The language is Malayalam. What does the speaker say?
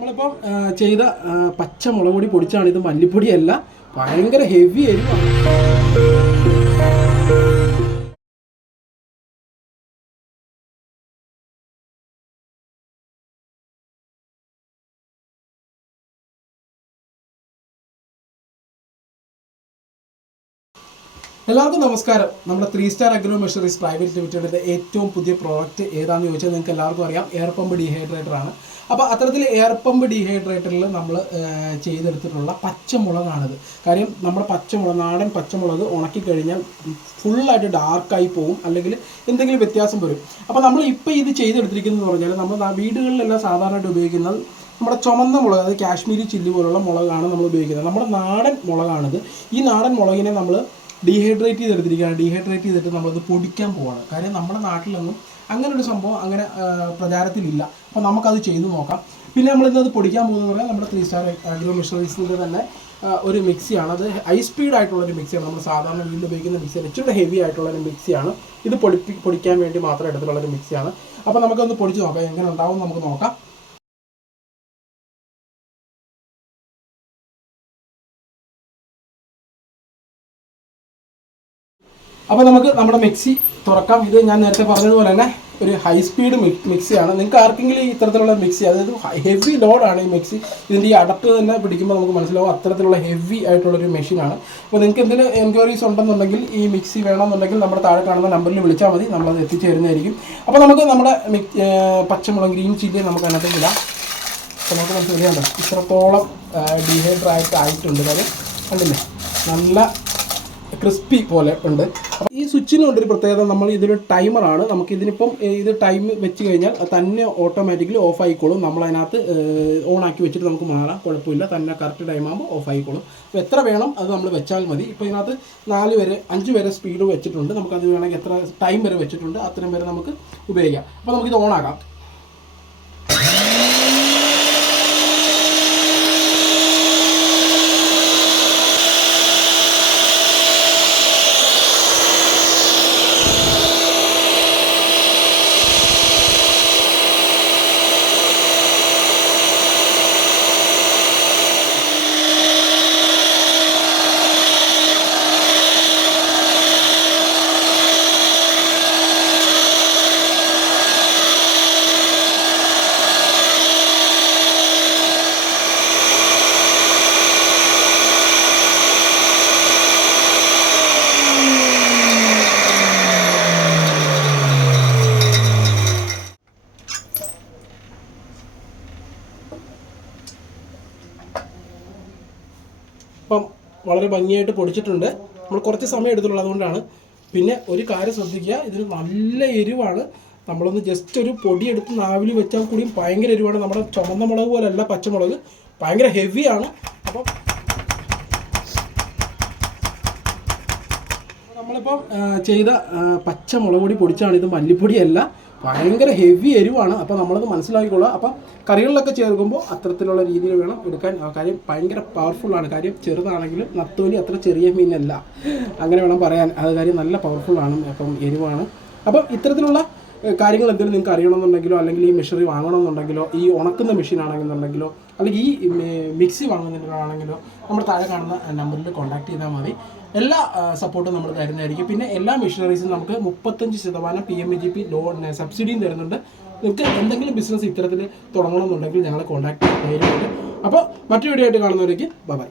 നമ്മളിപ്പം ആ, ചെയ്ത പച്ച പച്ചമുളക് പൊടി പൊടിച്ചാണ് ഇത് മല്ലിപ്പൊടിയല്ല ഭയങ്കര ഹെവി എരിവാണ്. എല്ലാവർക്കും നമസ്കാരം. നമ്മുടെ three star agro machineries private ലിമിറ്റഡിന്റെ ഏറ്റവും പുതിയ പ്രോഡക്റ്റ് ഏതാണെന്ന് ചോദിച്ചാൽ നിങ്ങൾക്ക് എല്ലാവർക്കും അറിയാം. എയർ പമ്പ് ഡീഹൈഡ്രേറ്റർ ആണ്. അപ്പോൾ അത്തരത്തിൽ എയർ പമ്പ് ഡീഹൈഡ്രേറ്ററിൽ നമ്മൾ ചെയ്തെടുത്തിട്ടുള്ള പച്ചമുളകാണിത്. കാര്യം നമ്മുടെ പച്ചമുളക് നാടൻ പച്ചമുളക് ഉണക്കി കഴിഞ്ഞാൽ ഫുള്ളായിട്ട് ഡാർക്കായി പോകും അല്ലെങ്കിൽ എന്തെങ്കിലും വ്യത്യാസം വരും. അപ്പോൾ നമ്മൾ ഇപ്പോൾ ഇത് ചെയ്തെടുത്തിരിക്കുന്നതെന്ന് പറഞ്ഞാൽ നമ്മൾ വീടുകളിലെല്ലാം സാധാരണയായിട്ട് ഉപയോഗിക്കുന്ന നമ്മുടെ ചുമന്ന മുളക് അതായത് കാശ്മീരി ചില്ലി പോലുള്ള മുളകാണ് നമ്മൾ ഉപയോഗിക്കുന്നത്. നമ്മുടെ നാടൻ മുളകാണിത്. ഈ നാടൻ മുളകിനെ നമ്മൾ ഡീഹൈഡ്രേറ്റ് ചെയ്തെടുത്തിരിക്കുകയാണ്. ഡീഹൈഡ്രേറ്റ് ചെയ്തിട്ട് നമ്മളത് പൊടിക്കാൻ പോവാണ്. കാര്യം നമ്മുടെ നാട്ടിലൊന്നും അങ്ങനെ ഒരു സംഭവം അങ്ങനെ പ്രചാരത്തിലില്ല. അപ്പോൾ നമുക്കത് ചെയ്തു നോക്കാം. പിന്നെ നമ്മൾ ഇന്നത് പൊടിക്കാൻ പോകുന്നത് പറഞ്ഞാൽ നമ്മുടെ ത്രീ സ്റ്റാർ അഗ്രോ മിഷണറീസിന്റെ തന്നെ ഒരു മിക്സിയാണ്. അത് ഹൈ സ്പീഡ് ആയിട്ടുള്ള ഒരു മിക്സിയാണ്. നമ്മൾ സാധാരണ വീട്ടിൽ ഉപയോഗിക്കുന്ന മിക്സിയാണ്. ഇച്ചിരി ഹെവി ആയിട്ടുള്ള ഒരു മിക്സിയാണ്. ഇത് പൊടിപ്പി പൊടിക്കാൻ വേണ്ടി മാത്രം എടുത്തിട്ടുള്ള ഒരു മിക്സിയാണ്. അപ്പോൾ നമുക്കൊന്ന് പൊടിച്ച് നോക്കാം. എങ്ങനെ ഉണ്ടാവും നമുക്ക് നോക്കാം. അപ്പോൾ നമുക്ക് നമ്മുടെ മിക്സി തുറക്കാം. ഇത് ഞാൻ നേരത്തെ പറഞ്ഞതുപോലെ തന്നെ ഒരു ഹൈ സ്പീഡ് മിക്സിയാണ്. നിങ്ങൾക്ക് ആർക്കെങ്കിലും ഇത്തരത്തിലുള്ള മിക്സി അതായത് ഹെവി ലോഡാണ് ഈ മിക്സി ഇതിന്റെ ഈ അടപ്പ് തന്നെ പിടിക്കുമ്പോൾ നമുക്ക് മനസ്സിലാവും അത്തരത്തിലുള്ള ഹെവി ആയിട്ടുള്ള ഒരു മെഷീനാണ് അപ്പോൾ നിങ്ങൾക്ക് എന്തെങ്കിലും എൻക്വയറീസ് ഉണ്ടെന്നുണ്ടെങ്കിൽ ഈ മിക്സി വേണമെന്നുണ്ടെങ്കിൽ നമ്മുടെ താഴെ കാണുന്ന നമ്പറിൽ വിളിച്ചാൽ മതി. നമ്മളത് എത്തിച്ചേരുന്നതായിരിക്കും. അപ്പോൾ നമുക്ക് നമ്മുടെ പച്ചമുളക് ഗ്രീൻ ചില്ലി നമുക്ക് അതിനകത്തേക്ക് ഇടാം. അപ്പോൾ നമുക്ക് മനസ്സിലാകണ്ടോ ഇത്രത്തോളം ഡീഹൈഡ്രേറ്റ് ആയിട്ടുണ്ട് അത് കണ്ടില്ലേ? നല്ല ക്രിസ്പി പോലെ ഉണ്ട്. ഒരു പ്രത്യേകത നമ്മൾ ഇതൊരു ടൈമറാണ് നമുക്ക് ഇതിനിപ്പം ഇത് ടൈം വെച്ച് കഴിഞ്ഞാൽ തന്നെ ഓട്ടോമാറ്റിക്കലി ഓഫ് ആയിക്കോളും. നമ്മൾ അതിനകത്ത് ഓൺ ആക്കി വെച്ചിട്ട് നമുക്ക് മാറാം. കുഴപ്പമില്ല. തന്നെ കറക്റ്റ് ടൈം ആകുമ്പോൾ ഓഫ് ആയിക്കോളും. അപ്പോൾ എത്ര വേണം അത് നമ്മൾ വെച്ചാൽ മതി. ഇപ്പോൾ ഇതിനകത്ത് നാല് വരെ അഞ്ച് വരെ സ്പീഡ് വെച്ചിട്ടുണ്ട്. നമുക്കത് വേണമെങ്കിൽ എത്ര ടൈം വരെ വെച്ചിട്ടുണ്ട് അത്രയും വരെ നമുക്ക് ഉപയോഗിക്കാം. അപ്പോൾ നമുക്കിത് ഓൺ ആക്കാം. ഇപ്പം വളരെ ഭംഗിയായിട്ട് പൊടിച്ചിട്ടുണ്ട്. നമ്മൾ കുറച്ച് സമയം എടുത്തുള്ളൂ അതുകൊണ്ടാണ്. പിന്നെ ഒരു കാര്യം ശ്രദ്ധിക്കുക ഇതിന് നല്ല എരിവാണ്. നമ്മളൊന്ന് ജസ്റ്റ് ഒരു പൊടി എടുത്ത് നാവിൽ വെച്ചാൽ കൂടിയും ഭയങ്കര എരിവാണ്. നമ്മുടെ ചുമന്ന മുളക് പോലെയല്ല പച്ചമുളക് ഭയങ്കര ഹെവിയാണ് അപ്പം നമ്മളിപ്പം ചെയ്ത പച്ചമുളക് പൊടി പൊടിച്ചാണ് ഇത് മല്ലിപ്പൊടിയല്ല. ഭയങ്കര ഹെവി എരിവാണ്. അപ്പോൾ നമ്മളത് മനസ്സിലാക്കിക്കൊള്ളുക അപ്പം കറികളിലൊക്കെ ചേർക്കുമ്പോൾ അത്തരത്തിലുള്ള രീതിയിൽ വേണം എടുക്കാൻ. കാര്യം ഭയങ്കര പവർഫുള്ളാണ് കാര്യം ചെറുതാണെങ്കിലും നത്തോലി അത്ര ചെറിയ മീനല്ല. അങ്ങനെ വേണം പറയാൻ. അത് കാര്യം നല്ല പവർഫുള്ളാണ് അപ്പം എരിവാണ്. അപ്പം ഇത്തരത്തിലുള്ള കാര്യങ്ങൾ എന്തെങ്കിലും നിങ്ങൾക്ക് അറിയണമെന്നുണ്ടെങ്കിലോ അല്ലെങ്കിൽ ഈ മെഷീനറി വാങ്ങണമെന്നുണ്ടെങ്കിലോ ഈ ഉണക്കുന്ന മെഷീൻ ആണെന്നുണ്ടെങ്കിലോ അല്ലെങ്കിൽ ഈ മിക്സി വാങ്ങുന്നതിനാണെങ്കിലോ നമ്മൾ താഴെ കാണുന്ന നമ്പറിൽ കോൺടാക്ട് ചെയ്താൽ മതി. എല്ലാ സപ്പോർട്ടും നമ്മൾ തരുന്നതായിരിക്കും. പിന്നെ എല്ലാ മെഷീനറീസും നമുക്ക് മുപ്പത്തഞ്ച് ശതമാനം P M E G P loan സബ്സിഡിയും തരുന്നുണ്ട്. നിങ്ങൾക്ക് എന്തെങ്കിലും ബിസിനസ് ഇത്തരത്തിൽ തുടങ്ങണമെന്നുണ്ടെങ്കിൽ ഞങ്ങളെ കോൺടാക്ട് ചെയ്യുന്നുണ്ട് അപ്പോൾ മറ്റൊരു വീഡിയോ ആയിട്ട് കാണുന്നവരേക്ക് ബൈ